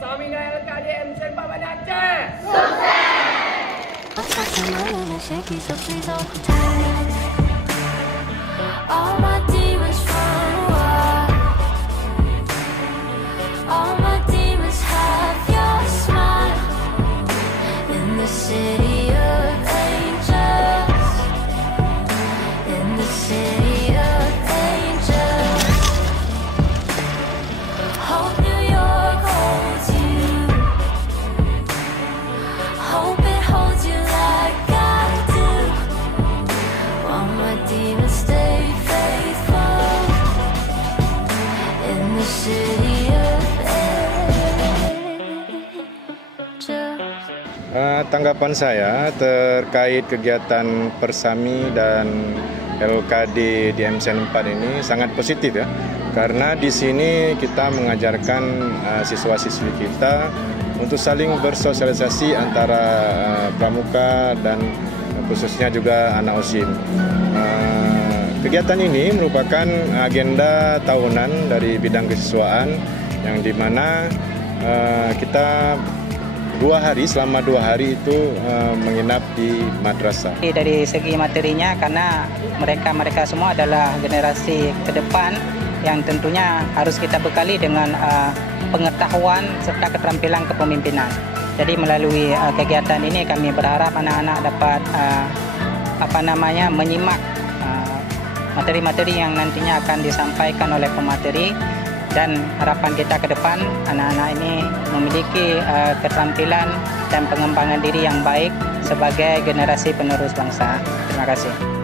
Persaminan LKDM Seremban Banda Aceh. All my demons run wild. All my demons have your smile. In the city of angels. In the city of angels. Hope New York holds you. Hope it holds you like I do. While my demons stay faithful in the city of angels. Tanggapan saya terkait kegiatan Persami dan LKD di MCN 4 ini sangat positif ya. Karena di sini kita mengajarkan siswa-siswi kita untuk saling bersosialisasi antara pramuka dan khususnya juga anak OSIN. Kegiatan ini merupakan agenda tahunan dari bidang kesiswaan yang dimana kita selama 2 hari itu menginap di madrasah. Dari segi materinya, karena mereka semua adalah generasi ke depan yang tentunya harus kita bekali dengan pengetahuan serta keterampilan kepemimpinan. Jadi melalui kegiatan ini kami berharap anak-anak dapat menyimak materi-materi yang nantinya akan disampaikan oleh pemateri, dan harapan kita ke depan anak-anak ini memiliki keterampilan dan pengembangan diri yang baik sebagai generasi penerus bangsa. Terima kasih.